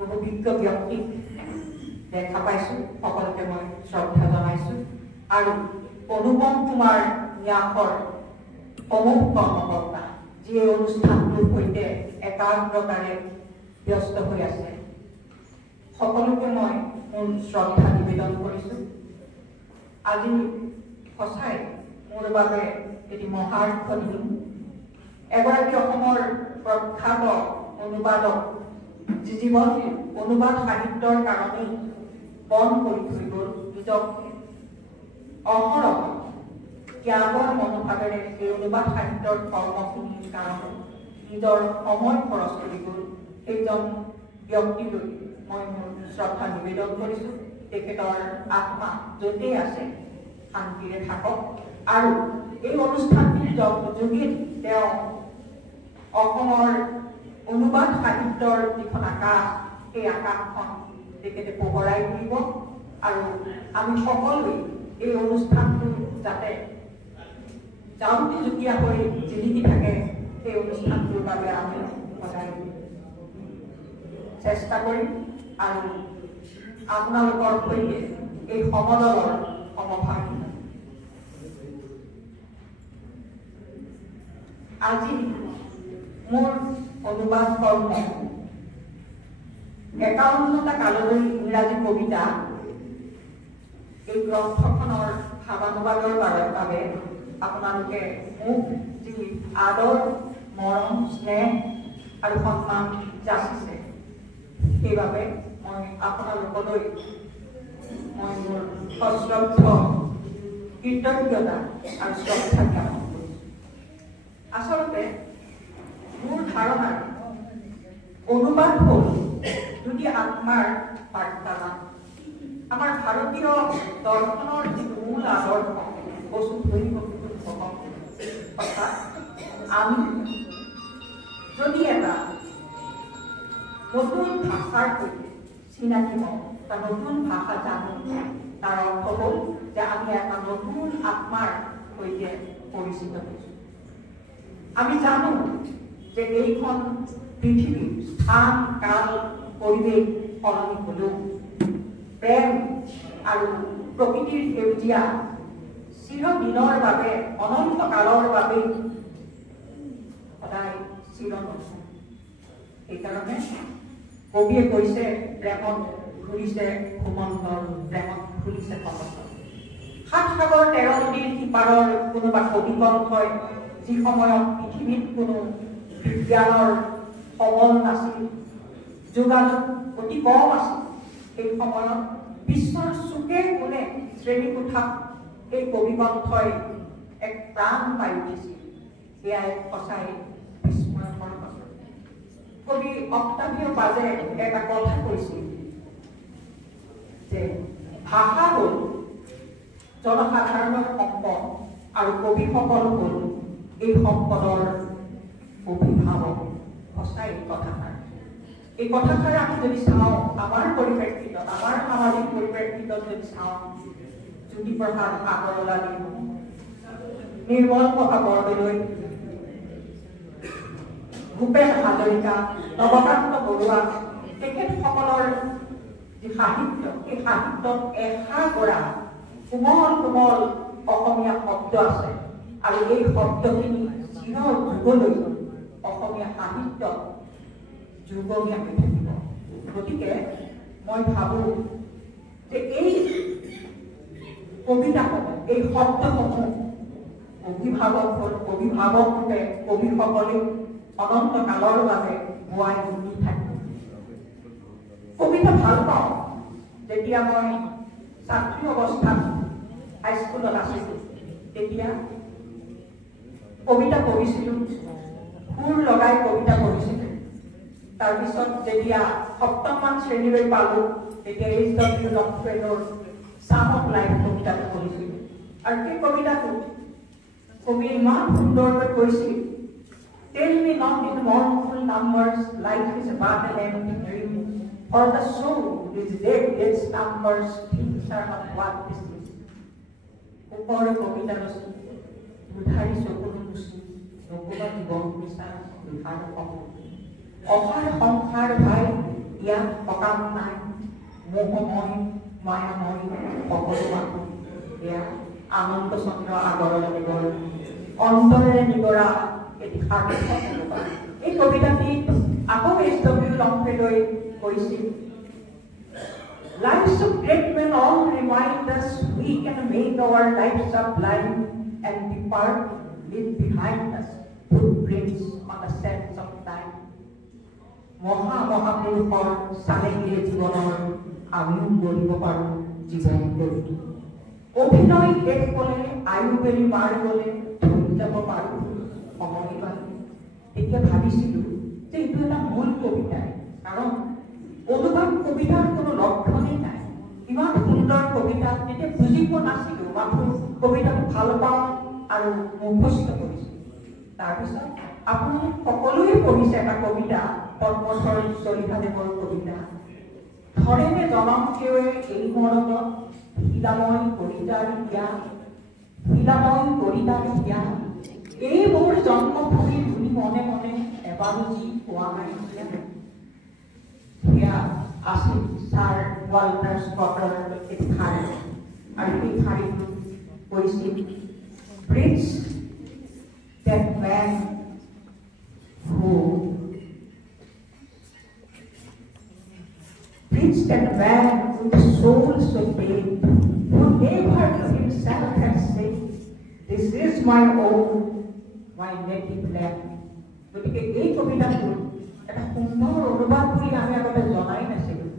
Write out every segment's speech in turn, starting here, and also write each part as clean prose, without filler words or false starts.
বহু বিজ্ঞ ব্যক্তিক দেখা পাইছোঁ, সকলোকে মই শ্ৰদ্ধা জনাইছোঁ। আৰু অনুপম কুমাৰ ন্যাসৰ প্ৰমুখ কৰ্মকৰ্তা, যিয়ে অনুষ্ঠানটোৰ সৈতে একাগ্ৰতাৰে ব্যস্ত হৈ আছে, সকলোকে মই মোৰ শ্ৰদ্ধা নিবেদন কৰিছোঁ। আজি সঁচাই মোৰ বাবে এটি মহাৰ্ঘ দিন। এগৰাকী অসমৰ প্ৰখ্যাত অনুবাদক, যি জীৱন অনুবাদ সাহিত্যৰ কাৰণেই বন্ধ কৰি থৈ গ'ল, নিজক অহৰহ ত্যাগৰ মনোভাৱেৰে এই অনুবাদ সাহিত্যৰ কৰ্মখিনিৰ কাৰণে নিজৰ সময় খৰচ কৰি গ'ল, সেইজন ব্যক্তিলৈ মই মোৰ শ্ৰদ্ধা নিবেদন কৰিছোঁ। তেখেতৰ আত্মা য'তেই আছে শান্তিৰে থাকক। আৰু এই অনুষ্ঠানটিৰ যোগেদি তেওঁ অসমৰ অনুবাদ সাহিত্যৰ যিখন আকাশ, সেই আকাশখন তেখেতে পোহৰাই তুলিব। আৰু আমি সকলোৱে এই অনুষ্ঠানটো যাতে যাওঁতে জুকীয়া হৈ জিলিকি থাকে, সেই অনুষ্ঠানটোৰ বাবে আমি সদায় চেষ্টা কৰিম। আৰু আপোনালোকৰ সৈতে এই সমদলৰ সমভাগ আজি মোৰ অনুবাদ কৰ্ম ৫১টা কালজয়ী ইংৰাজী কবিতা, এই গ্ৰন্থখনৰ ভাৱানুবাদৰ বাবে আপোনালোকে মোক যি আদৰ, মৰম, স্নেহ আৰু সন্মান যাচিছে, সেইবাবে মই আপোনালোকলৈ মই মোৰ সশ্ৰদ্ধ কৃতজ্ঞতা আৰু শ্ৰদ্ধা জ্ঞাপন কৰিছোঁ। আচলতে মোৰ ধাৰণাৰ অনুবাদ হ'ল যদি আত্মাৰ বাৰ্তালাপ। আমাৰ ভাৰতীয় দৰ্শনৰ যিটো মূল আদৰ্শ বসুধৈব কুটুম্বকম, অৰ্থাৎ আমি যদি এটা নতুন ভাষাৰ সৈতে চিনাকি হওঁ, এটা নতুন ভাষা জানো, তাৰ অৰ্থ হ'ল যে আমি এটা নতুন আত্মাৰ সৈতে পৰিচিত হৈছোঁ। আমি জানো যে এইখন পৃথিৱীৰ স্থান, কাল, পৰিৱেশ সলনি হ'লেও প্ৰেম আৰু প্ৰকৃতিৰ সেউজীয়া চিৰদিনৰ বাবে, অনন্ত কালৰ বাবে সদায় চিৰনতুন। সেইকাৰণে কবিয়ে কৈছে, প্ৰেমত ঘূৰিছে ভূমণ্ডল, প্ৰেমত ঘূৰিছে সমতল। ৭ সাগৰ ১৩ নদীৰ সিপাৰৰ কোনোবা কবি কণ্ঠই যি সময়ত পৃথিৱীত কোনো বিজ্ঞানৰ সবল নাছিল, যোগাযোগ অতি কম আছিল, সেই সময়ত বিশ্বৰ চুকে কোণে শ্ৰেণীকোঠাত এই কবি কণ্ঠই এক প্ৰাণ পাই উঠিছিল। এয়া এক সঁচাই বিস্ময়কৰ কথা। কবি অক্টাভিয় পাজে এটা কথা কৈছিল যে ভাষা হ'ল জনসাধাৰণৰ সম্পদ আৰু কবিসকল হ'ল এই সম্পদৰ অভিভাৱক। সঁচাই কথাষাৰ। এই কথাষাৰ আমি যদি চাওঁ আমাৰ পৰিপ্ৰেক্ষিতত, আমাৰ সামাজিক পৰিপ্ৰেক্ষিতত যদি চাওঁ, জ্যোতিপ্ৰসাদ আগৰৱালা, নিৰ্মল প্ৰভা বৰদলৈ, ভূপেন হাজৰিকা, নৱকান্ত বৰুৱা, তেখেতসকলৰ যি সাহিত্য, সেই সাহিত্যত এষাৰগৰা কোমল কোমল অসমীয়া শব্দ আছে। আৰু এই শব্দখিনি চিৰ যুগলৈ অসমীয়া সাহিত্যত যুগমীয়া হৈ থাকিব। গতিকে মই ভাবোঁ যে এই কবিতাসমূহ, এই শব্দসমূহ অভিভাৱক ৰূপে কবিসকলে অনন্ত কালৰ বাবে বোৱাই গুণি থাকে। কবিতা ভাল পাওঁ। যেতিয়া মই ছাত্ৰী অৱস্থাত হাইস্কুলত আছিলোঁ, তেতিয়া কবিতা পঢ়িছিলোঁ, সুৰ লগাই কবিতা পঢ়িছিলোঁ। তাৰপিছত যেতিয়া ৭ম শ্ৰেণীলৈ পালোঁ, তেতিয়া H.W. লংফেলৰ চাম অফ লাইফ কবিতাটো পঢ়িছিলোঁ। আৰু সেই কবিতাটো কবিয়ে ইমান সুন্দৰকৈ কৈছিল, Tell me not in mournful numbers, life is but an empty dream. For the soul is dead, its numbers, things are not what this is. ওপৰ কবিতা ৰচি দুধাৰি চকুৰ মুচি নকবা জীৱন বিচাৰ বিহাৰ অসাৰ সংসাৰ ভাই ইয়াত সকাম নাই, মোহময় মায়াময় সকলো মানুহ এয়া আনন্দ চন্দ্ৰ আগৰৰ নিগৰ অন্তৰেৰে নিগৰা এটি সাৰ্থক অনুবাদ। এই কবিতাটিত আকৌ SW লংফেলৈ কৈছিল, Lives of great men all remind us we can make our lives sublime and depart, leave behind us footprints on the sands of time. মহাপুৰুষৰ চালেগিৰে জীৱনৰ আমিও কৰিব পাৰোঁ জীৱন কৰি। অভিনয় শেষ হ'লে আয়ু বেলি মাৰ গ'লে ধৰি যাব পাৰোঁ সময় পালে। তেতিয়া ভাবিছিলোঁ যে এইটো এটা মূল কবিতাই, কাৰণ অনুবাদ কবিতাৰ কোনো লক্ষণেই নাই। ইমান সুন্দৰ কবিতা তেতিয়া বুজি পোৱা নাছিলোঁ, মাথো কবিতাটো ভাল পাওঁ আৰু মুখস্থ কৰিছোঁ। তাৰপিছত আপোনালোক সকলোৱে পঢ়িছে এটা কবিতা, পদ্মধৰ চলিহাদেৱৰ কবিতা। ধৰেনে জনম কেৱে এই মৰতত শিলাময় কবিতাৰ জ্ঞান, শিলাময় কবিতাৰ জ্ঞান, এই মোৰ জন্মভূমি বুলি মনে মনে এবাৰো যি কোৱা নাই। সেয়া আছিল ছাৰ ৱাল্টাৰ স্কটৰ এটি শাৰী, আৰু সেই শাৰীটো কৈছিল, Preach that man who with soul so dead, who never to himself has said, This is my own, my native land. গতিকে এই কবিতাটো এটা সুন্দৰ অনুবাদ বুলি আমি আগতে জনাই নাছিলোঁ।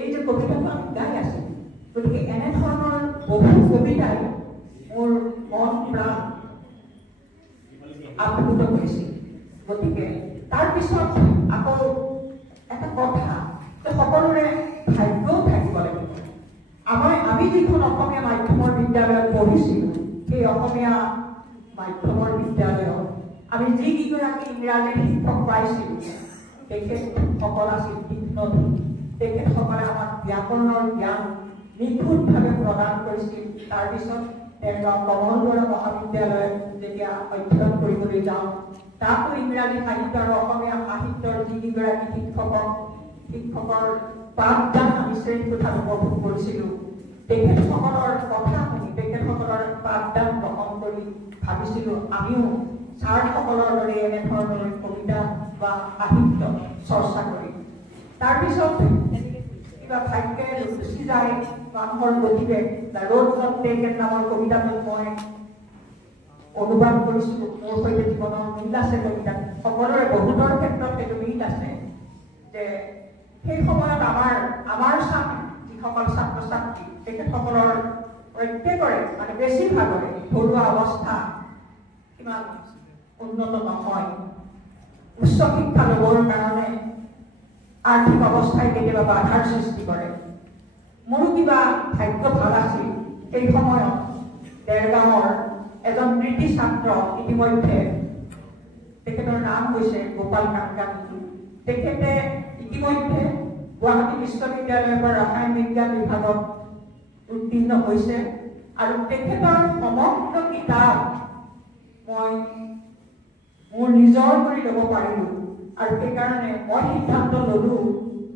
এই যে কবিতাটো আমি গাই আছিলোঁ, গতিকে এনেধৰণৰ বহু কবিতাই মোৰ মন প্ৰাণ আপ্লুত কৰিছিল। গতিকে তাৰপিছত আকৌ এটা কথা, সকলোৰে ভাগ্যও থাকিব লাগিব। আমি যিখন অসমীয়া মাধ্যমৰ বিদ্যালয়ত পঢ়িছিলোঁ, সেই অসমীয়া মাধ্যমৰ বিদ্যালয়ত আমি যিকেইগৰাকী ইংৰাজী শিক্ষক পাইছিলোঁ, তেখেতসকল আছিল তীক্ষ্ণধী। তেখেতসকলে আমাক ব্যাকৰণৰ জ্ঞান নিখুঁতভাৱে প্ৰদান কৰিছিল। তাৰপিছত দেৰগাঁও কমলবৰা মহাবিদ্যালয়ত যেতিয়া অধ্যয়ন কৰিবলৈ যাওঁ, তাতো ইংৰাজী সাহিত্য আৰু অসমীয়া সাহিত্যৰ যিকেইগৰাকী শিক্ষকৰ পাঠদান আমি শ্ৰেণীকোঠাত উপভোগ কৰিছিলোঁ, তেখেতসকলৰ কথা শুনি, তেখেতসকলৰ পাঠদান গ্ৰহণ কৰি ভাবিছিলোঁ আমিও ছাৰসকলৰ দৰে এনেধৰণৰ কবিতা বা সাহিত্য চৰ্চা কৰিম। তাৰপিছত কিবা ভাগ্যে গুচি যায় মানুহৰ গতিবেগ। দ্য ৰোড নট টেকেন নামৰ কবিতাটো মই অনুবাদ কৰিছিলোঁ। মোৰ সৈতে জীৱনৰ মিল আছে কবিতাত, সকলোৰে বহুতৰ ক্ষেত্ৰত সেইটো মিল আছে যে সেই সময়ত আমাৰ চাম যিসকল ছাত্ৰ ছাত্ৰী, তেখেতসকলৰ প্ৰত্যেকৰে মানে বেছিভাগৰে ঘৰুৱা অৱস্থা কিমান উন্নত নহয়। উচ্চ শিক্ষা ল'বৰ কাৰণে আৰ্থিক অৱস্থাই কেতিয়াবা বাধাৰ সৃষ্টি কৰে। মোৰো কিবা ভাগ্য ভাল আছিল, সেই সময়ত দেৰগাঁৱৰ এজন কৃতি ছাত্ৰ, ইতিমধ্যে তেখেতৰ নাম হৈছে গোপাল কাংকানী। তেখেতে ইতিমধ্যে গুৱাহাটী বিশ্ববিদ্যালয়ৰ পৰা ৰসায়ন বিজ্ঞান বিভাগত উত্তীৰ্ণ হৈছে, আৰু তেখেতৰ সমগ্ৰ কিতাপ মই মোৰ নিজৰ কৰি ল'ব পাৰিলোঁ। আৰু সেইকাৰণে মই সিদ্ধান্ত ল'লোঁ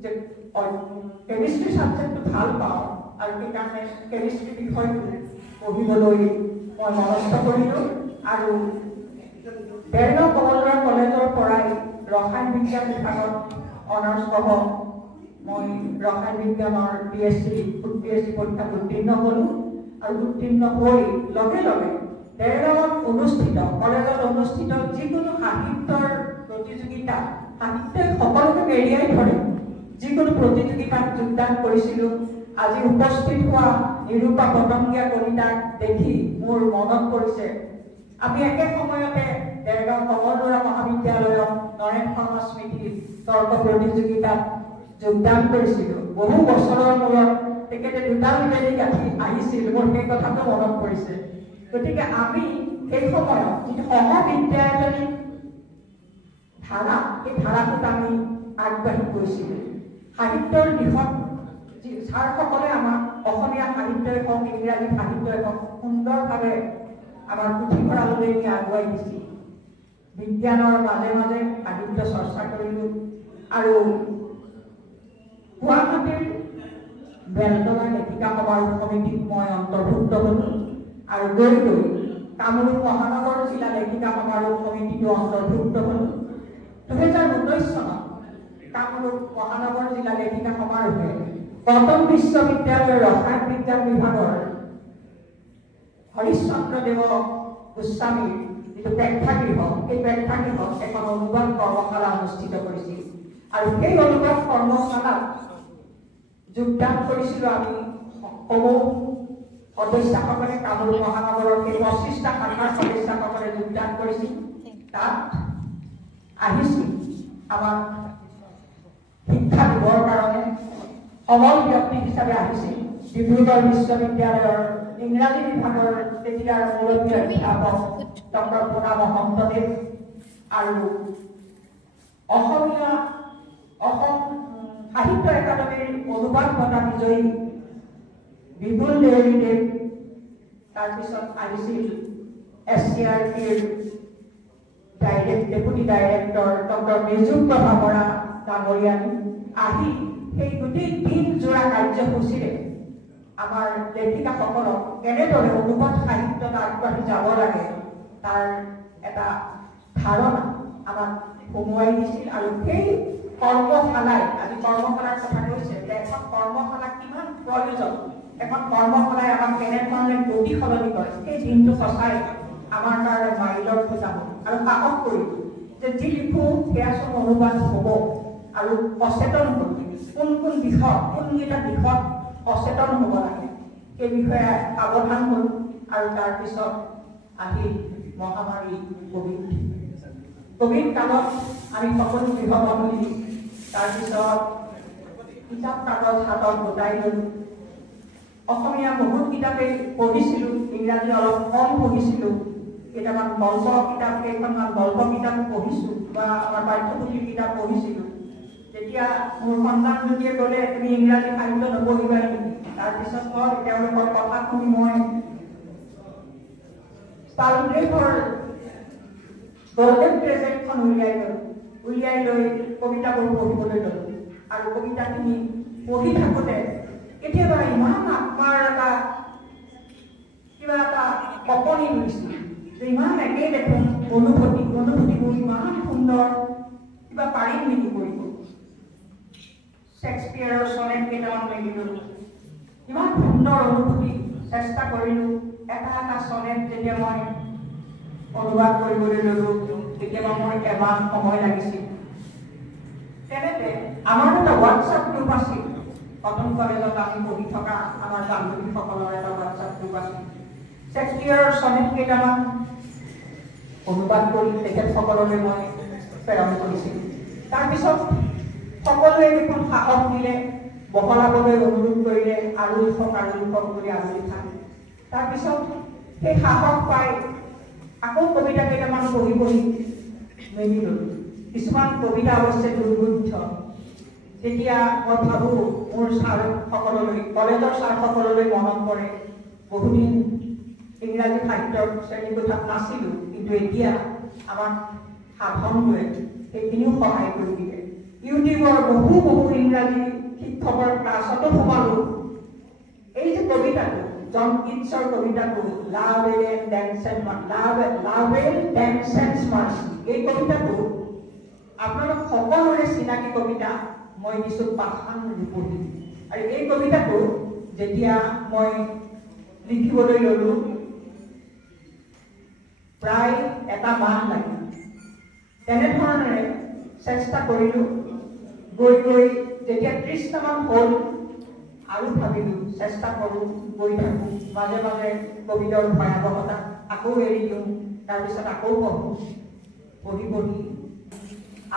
যে কেমিষ্ট্ৰি ছাবজেক্টটো ভাল পাওঁ, আৰু সেইকাৰণে কেমিষ্ট্ৰি বিষয়টো পঢ়িবলৈ মই মনস্থ কৰিলোঁ। আৰু দেৰগাঁও কমলবৰা কলেজৰ পৰাই ৰসায়ন বিজ্ঞান বিভাগত অনাৰ্ছ সহ মই ৰসায়ন বিজ্ঞানৰ PhD পৰীক্ষাত উত্তীৰ্ণ হ'লোঁ। আৰু উত্তীৰ্ণ হৈ লগে লগে দেৰগাঁৱত কলেজত অনুষ্ঠিত যিকোনো সাহিত্যৰ প্ৰতিযোগিতা, সাহিত্যই সকলোকে মেৰিয়াই ধৰে, যিকোনো প্ৰতিযোগিতাত যোগদান কৰিছিলোঁ। আজি উপস্থিত হোৱা নিৰূপা পতংগীয়া কবিতাক দেখি মোৰ মনত পৰিছে, আমি একে সময়তে দেৰগাঁও কমলবৰা মহাবিদ্যালয়ত নৰেন শৰ্মা স্মৃতি তৰ্ক প্ৰতিযোগিতাত যোগদান কৰিছিলোঁ। বহু বছৰৰ মূৰত তেখেতে দুডাল মেলি গাঁঠি আহিছিল, মোৰ সেই কথাটো মনত পৰিছে। গতিকে আমি সেই সময়ত যিটো সহবিদ্যায়তনিক ধাৰা, এই ধাৰাটোত আমি আগবাঢ়ি গৈছিলোঁ। সাহিত্যৰ দিশত ছাৰসকলে আমাক অসমীয়া সাহিত্যই হওক, ইংৰাজী সাহিত্যই হওক, সুন্দৰভাৱে আমাৰ পুথিভঁৰাললৈ নি আগুৱাই দিছিল। বিজ্ঞানৰ মাজে মাজে সাহিত্য চৰ্চা কৰিলোঁ, আৰু বেলতলা লেখিকা সমাৰোহ সমিতিত মই অন্তৰ্ভুক্ত হ'লো আৰু গৈ গৈ কামৰূপ মহানগৰ জিলা লেখিকা সমাৰোহ সমিতিটো অন্তৰ্ভুক্ত হ'লো। 2019 চনত কামৰূপ মহানগৰ জিলা লেখিকা সমাৰোহে কটন বিশ্ববিদ্যালয়ৰ ৰসায়ন বিজ্ঞান বিভাগৰ হৰিশ্চন্দ্ৰ দেৱ গোস্বামীৰ যিটো প্ৰেক্ষাগৃহ, এই প্ৰেক্ষাগৃহত এখন অনুবাদ কৰ্মশালা অনুষ্ঠিত কৰিছিল আৰু সেই অনুবাদ কৰ্মশালাত যোগদান কৰিছিলোঁ আমি সমূহ সদস্যসকলে। কামৰূপ মহানগৰৰ সেই 25টা শাখাৰ সদস্যসকলে যোগদান কৰিছিল। তাত আহিছিল আমাক শিক্ষা দিবৰ কাৰণে সবল ব্যক্তি হিচাপে আহিছিল ডিব্ৰুগড় বিশ্ববিদ্যালয়ৰ ইংৰাজী বিভাগৰ তেতিয়াৰ মুৰব্বী অধ্যাপক ডক্টৰ প্ৰণাম মহন্তদেৱ আৰু অসম সাহিত্য একাডেমীৰ অনুবাদ বঁটা বিজয়ী বিপুল দেউৰীদেৱ, তাৰপিছত আহিছিল SCRTৰ ডেপুটি ডাইৰেক্টৰ ডক্টৰ নিযুক্ত বৰা ডাঙৰীয়ানী আহি সেই গোটেই দিনজোৰা কাৰ্যসূচীৰে আমাৰ লেখিকাসকলক কেনেদৰে অনুবাদ সাহিত্যত আগবাঢ়ি যাব লাগে তাৰ এটা ধাৰণা আমাক সোমোৱাই দিছিল। আৰু সেই কৰ্মশালাই, আজি কৰ্মশালাৰ কথা কৈছে যে এখন কৰ্মশালা কিমান প্ৰয়োজন, এখন কৰ্মশালাই আমাক কেনেধৰণে গতি সলনি কৰে, সেই দিনটো সঁচাই আমাৰ কাৰণে মাইলৰ খোজা হ'ল। আৰু সাহস কৰিলোঁ যে যি লিখোঁ সেয়াচোন অনুবাদ হ'ব আৰু সচেতন হ'ল কোন দিশত, কোনকেইটা দিশত সচেতন হ'ব লাগে সেই বিষয়ে সাৱধান হ'ল। আৰু তাৰপিছত আহিল মহামাৰী কোভিড কালত আমি সকলো গৃহবন্দী, তাৰপিছত কিতাপ কাগজ হাতত গোটাই ল'লোঁ। অসমীয়া বহুত কিতাপেই পঢ়িছিলোঁ, ইংৰাজী অলপ কম পঢ়িছিলোঁ। কেইটামান গল্প কিতাপ, কেইখনমান গল্প কিতাপ পঢ়িছোঁ বা আমাৰ পাঠ্যপুথিৰ কিতাপ পঢ়িছিলোঁ। তেতিয়া মোৰ সন্তানজনীয়ে ক'লে তুমি ইংৰাজী সাহিত্য নপঢ়িবা নেকি? তাৰপিছত মই তেওঁলোকৰ কথা শুনি মই ষ্টালগ্ৰেভৰ গল্ডেন প্ৰেজেণ্টখন উলিয়াই লৈ কবিতাবোৰ পঢ়িবলৈ ল'লোঁ। আৰু কবিতাখিনি পঢ়ি থাকোঁতে কেতিয়াবা ইমান আত্মাৰ এটা কিবা এটা কঁপনি হৈছিল যে ইমান একেই দেখোন অনুভূতিবোৰ ইমান সুন্দৰ, কিবা পাৰিম নেকি কৰিব। শ্বেক্সপিয়াৰৰ চনেট কেইটামান মেলি ল'লোঁ, ইমান সুন্দৰ অনুভূতি, চেষ্টা কৰিলোঁ। এটা চনেট যেতিয়া মই অনুবাদ কৰিবলৈ ল'লোঁ কেতিয়াবা মই এমাহ সময় লাগিছিল। তেনেতে আমাৰ এটা হোৱাটছআপ গ্ৰুপ আছিল, কটন কলেজত আমি পঢ়ি থকা আমাৰ বান্ধৱীসকলৰ এটা হোৱাটছআপ গ্ৰুপ আছিল। শ্বেক্সপিয়াৰৰ চনেট কেইটামান অনুবাদ কৰি তেখেতসকললৈ মই প্ৰেৰণ কৰিছিলোঁ। তাৰপিছত সকলোৱে দেখোন সাহস দিলে, বহলাবলৈ অনুৰোধ কৰিলে, আৰু লিখক বুলি আজৰি খায়। তাৰপিছত সেই সাহস পাই আকৌ কবিতা কেইটামান পঢ়ি মেলি ল'লোঁ। কিছুমান কবিতা অৱশ্যে দুৰ্বোধ্য। তেতিয়া মই ভাবোঁ মোৰ ছাৰসকললৈ, কলেজৰ ছাৰসকললৈ মনত পৰে, বহুদিন ইংৰাজী সাহিত্যৰ শ্ৰেণীকোঠাত নাছিলোঁ, কিন্তু এতিয়া আমাক সাধনটোৱে সেইখিনিও সহায় কৰি দিলে। ইউটিউবৰ বহু ইংৰাজী শিক্ষকৰ ক্লাছতো সোমালোঁ। এই যে কবিতাটো, জন কিটছৰ কবিতাটো লাভেল ডেনচেন্স মাৰ্চি, এই কবিতাটো আপোনালোক সকলোৰে চিনাকি কবিতা। মই দিছোঁ পাষাণ ৰূপহী। আৰু এই কবিতাটো যেতিয়া মই লিখিবলৈ ল'লোঁ প্ৰায় এটা মাহ লাগিল। তেনেধৰণেৰে চেষ্টা কৰিলোঁ। গৈ যেতিয়া 30টামান হ'ল আৰু ভাবিলোঁ চেষ্টা কৰোঁ, গৈ থাকোঁ। মাজে মাজে কভিডৰ ভয়াৱহতা আকৌ এৰি দিওঁ, তাৰপিছত আকৌ পঢ়ি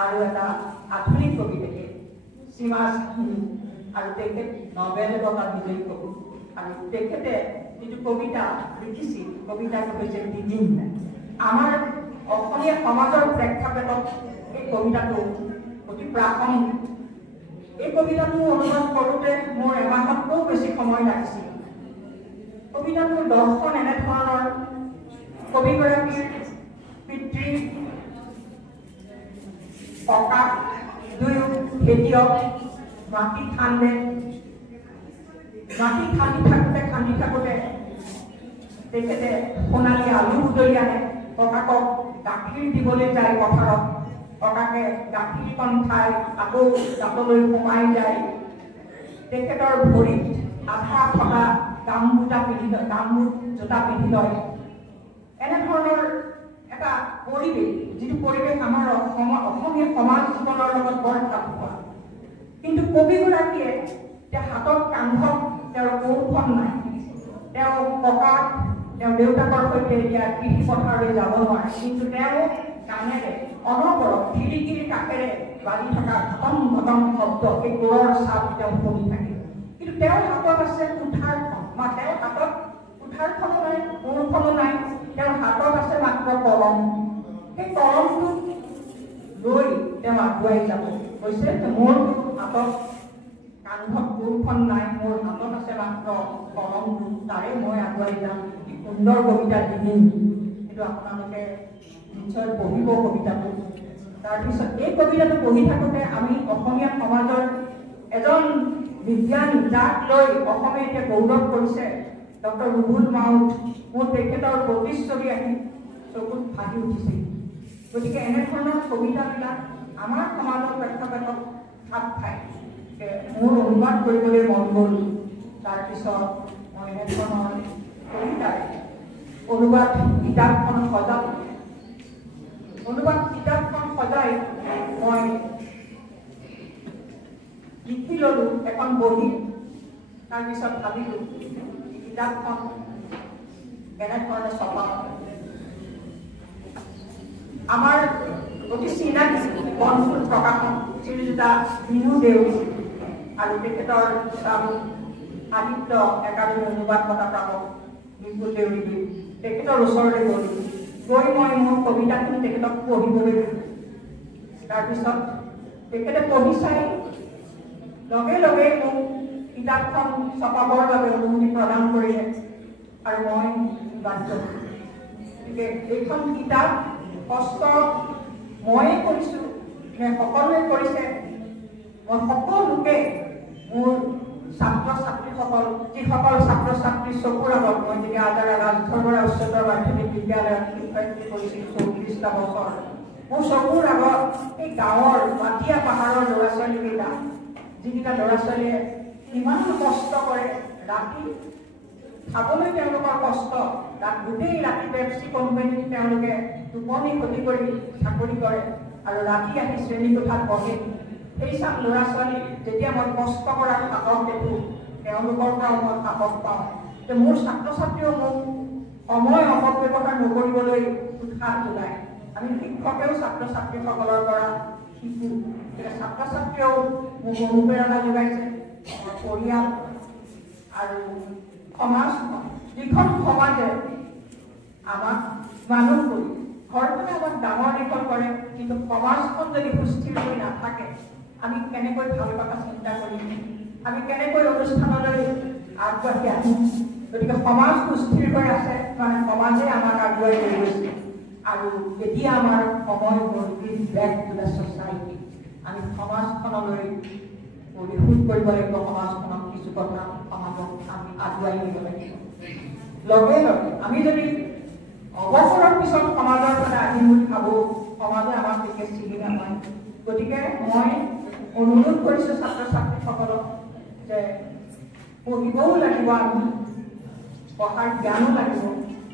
আৰু এটা আধুনিক কবি তেখেত সীমাজ আৰু তেখেত নবেল বঁটা বিজয়ী কবি। আৰু তেখেতে যিটো কবিতা লিখিছিল, কবিতাটো হৈছে দিদিম। আমাৰ অসমীয়া সমাজৰ প্ৰেক্ষাপটত এই কবিতাটো অতি প্ৰাসংগিক। এই কবিতাটো অনুবাদ কৰোঁতে মোৰ এমাহতকৈও বেছি সময় লাগিছিল। কবিতাটোৰ দৰ্শন এনেধৰণৰ, কবিগৰাকীৰ পিতৃ ককা দুয়ো খেতিয়ক, মাটি খান্দে, মাটি খান্দি থাকোঁতে তেখেতে সোণালী আলু বুটলি আনে, ককাকক গাখীৰ দিবলৈ যায় পথাৰত, ককাকে গাখীৰকণ খাই আকৌ গাঁতলৈ সোমাই যায়। তেখেতৰ ভৰিত আধা ফটা গামবুট জোতা পিন্ধি লয়। এনেধৰণৰ এটা পৰিৱেশ, যিটো পৰিৱেশ আমাৰ অসমীয়া সমাজ জীৱনৰ লগত বৰ খাপ খোৱা। কিন্তু কবিগৰাকীয়ে হাতত কান্ধত তেওঁৰ কৌৰখন নাই, তেওঁ ককাক তেওঁ দেউতাকৰ সৈতে এতিয়া কৃষি পথাৰলৈ যাব নোৱাৰে, কিন্তু তেওঁ কাণেৰে অনবৰত খিৰিকীৰ কাষেৰে বাজি থকা ঘটম ঘটম শব্দ, এই গোৰৰ চাপ তেওঁ শুনি থাকে। কিন্তু তেওঁৰ হাতত আছে কুঠাৰখন, তেওঁৰ হাতত কুঠাৰখনো নাই, কোৰখনো নাই, তেওঁৰ হাতত আছে মাত্ৰ কলম। সেই কলমটো লৈ তেওঁ আগুৱাই যাব, কৈছে যে মোৰ হাতত কান্ধত কোৰখন নাই, মোৰ হাতত আছে মাত্ৰ কলমটো, তাৰে মই আগুৱাই যাম। কি সুন্দৰ কবিতা দিম, সেইটো আপোনালোকে নিশ্চয় পঢ়িব কবিতাটো। তাৰপিছত এই কবিতাটো পঢ়ি থাকোঁতে আমি অসমীয়া সমাজৰ এজন বিজ্ঞানী, যাক লৈ অসমে এতিয়া গৌৰৱ কৰিছে, ডক্টৰ ৰুবুল মাউত, মোৰ তেখেতৰ প্ৰতিচ্ছবি আহি চকুত ভাহি উঠিছে। গতিকে এনেধৰণৰ কবিতাবিলাক আমাৰ সমাজৰ প্ৰেক্ষাপটত খাপ খায়। মোৰ অনুবাদ কৰিবলৈ মন গ'ল। তাৰপিছত মই এনেধৰণৰ কবিতাৰে অনুবাদ কিতাপখন সজালোঁ। অনুবাদ কিতাপখন সজাই মই লিখি ল'লোঁ এখন বহী। তাৰপিছত ভাবিলোঁ কিতাপখন কেনেধৰণে ছপাম। আমাৰ অতি চিনাকি বনফুল প্ৰকাশন শ্ৰীযুতা বিনু দেউৰী আৰু তেখেতৰ সাহিত্য একাডেমী অনুবাদ বঁটা প্ৰাপক বিপুল দেউৰী, তেখেতৰ ওচৰলৈ গ'লোঁ। গৈ মই মোৰ কবিতাখিনি তেখেতক পঢ়িবলৈ দিলোঁ। তাৰপিছত তেখেতে পঢ়ি চাই লগে লগে মোক কিতাপখন ছপাবৰ বাবে অনুমতি প্ৰদান কৰিলে আৰু মই বাধ্য হ'লোঁ। গতিকে এইখন কিতাপ কষ্ট ময়ে কৰিছোঁ নে সকলোৱে কৰিছে, মই সকলোকে মোৰ ছাত্ৰ ছাত্ৰীসকল, যিসকল ছাত্ৰ ছাত্ৰী চকুৰ আগত মই যেতিয়া আজাৰা ৰাজধৰ্মৰা উচ্চতৰ মাধ্যমিক বিদ্যালয়ত শিক্ষয়িত্ৰী কৰিছিলোঁ 34টা বছৰ, মোৰ চকুৰ আগত এই গাঁৱৰ মাটিয়া পাহাৰৰ ল'ৰা ছোৱালীকেইটা, যিকেইটা ল'ৰা ছোৱালীয়ে ইমান কষ্ট কৰে, ৰাতি খাবলৈ তেওঁলোকৰ কষ্ট, গোটেই ৰাতি পেপচি কোম্পানীত তেওঁলোকে টোপনি ক্ষতি কৰি চাকৰি কৰে আৰু ৰাতি আহি শ্ৰেণীকোঠাত বহে। সেই চাম ল'ৰা ছোৱালী যেতিয়া মই কষ্ট কৰাৰ সাহস দেখোঁ, তেওঁলোকৰ পৰাও মই সাহস পাওঁ যে মোৰ ছাত্ৰ ছাত্ৰীও মোক সময় অপব্যৱহাৰ নকৰিবলৈ উৎসাহ যোগায়। আমি শিক্ষকেও ছাত্ৰ ছাত্ৰীসকলৰ পৰা শিকোঁ, ছাত্ৰ ছাত্ৰীয়েও মোক অনুপ্ৰেৰণা যোগাইছে। পৰিয়াল আৰু সমাজখন, যিখন সমাজে আমাক মানুহ কৰি ঘৰখনে আমাক ডাঙৰ দীঘল কৰে, কিন্তু সমাজখন যদি সুস্থিৰ হৈ নাথাকে, আমি কেনেকৈ ভাল কথা চিন্তা কৰিম, আমি কেনেকৈ অনুষ্ঠানলৈ আগবাঢ়ি আহিম। গতিকে সমাজ সুস্থিৰ হৈ আছে মানে সমাজে আমাক আগুৱাই লৈ গৈছে। আৰু এতিয়া আমাৰ সময় হ'ল বেক টু দ্য ছ'চাইটি। আমি সমাজখনলৈ পৰিশোধ কৰিব লাগিব, সমাজখনক কিছু কথা সমাজক আমি আগুৱাই নিব লাগিব। লগে লগে আমি যদি অৱসৰৰ পিছত সমাজৰ ফালে আহিম বুলি ভাবোঁ, সমাজে আমাক তেতিয়া চিনি নাপায়। গতিকে মই অনুৰোধ কৰিছোঁ ছাত্ৰ ছাত্ৰীসকলক যে পঢ়িবও লাগিব, আমি পঢ়াৰ জ্ঞানো লাগিব,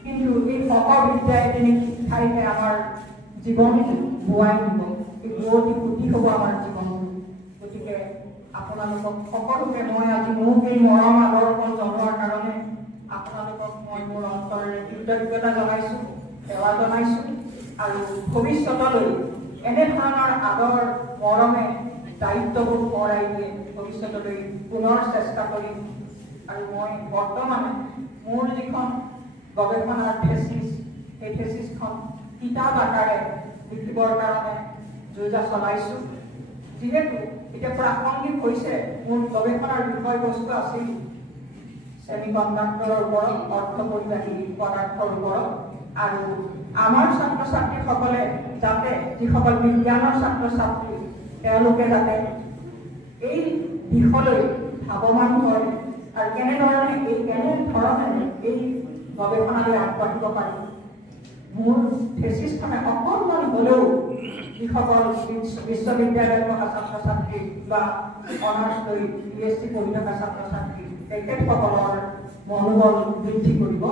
কিন্তু এই সহবিদ্যাই তেনেকৈ শিক্ষাইহে আমাৰ জীৱনটো বোৱাই দিব, এই বোৱতী পুতি হ'ব আমাৰ জীৱনটো। গতিকে আপোনালোকক সকলোকে মই আজি মোক এই মৰম আদৰ্শন জনোৱাৰ কাৰণে আপোনালোকক মই মোৰ অন্তৰেৰে কৃতজ্ঞতা জনাইছোঁ, সেৱা জনাইছোঁ। আৰু ভৱিষ্যতলৈ এনেধৰণৰ আদৰ মৰমে দায়িত্ববোৰ সোঁৱৰাই দিয়ে ভৱিষ্যতলৈ পুনৰ চেষ্টা কৰিম। আৰু মই বৰ্তমানে মোৰ যিখন গৱেষণাৰ থেচিছ, সেই থেচিছখন কিতাপ আকাৰে লিখিবৰ কাৰণে যোজা চলাইছোঁ। যিহেতু এতিয়া প্ৰাসংগিক হৈছে, মোৰ গৱেষণাৰ বিষয়বস্তু আছিল ছেমিকণ্ডাক্টৰৰ ওপৰত, অৰ্ধপৰিবাহী পদাৰ্থৰ ওপৰত। আৰু আমাৰ ছাত্ৰ ছাত্ৰীসকলে যাতে, যিসকল বিজ্ঞানৰ ছাত্ৰ ছাত্ৰী, তেওঁলোকে যাতে এই দিশলৈ ধাৱমান হয়, আৰু কেনেধৰণে এই গৱেষণালৈ আগবাঢ়িব পাৰি মোৰ থেচিছখনে অকণমান হ'লেও যিসকল বিশ্ববিদ্যালয়ত পঢ়া ছাত্ৰ ছাত্ৰী বা অনাৰ্ছ লৈ PhD পঢ়ি থকা ছাত্ৰ ছাত্ৰী তেখেতসকলৰ মনোবল বৃদ্ধি কৰিব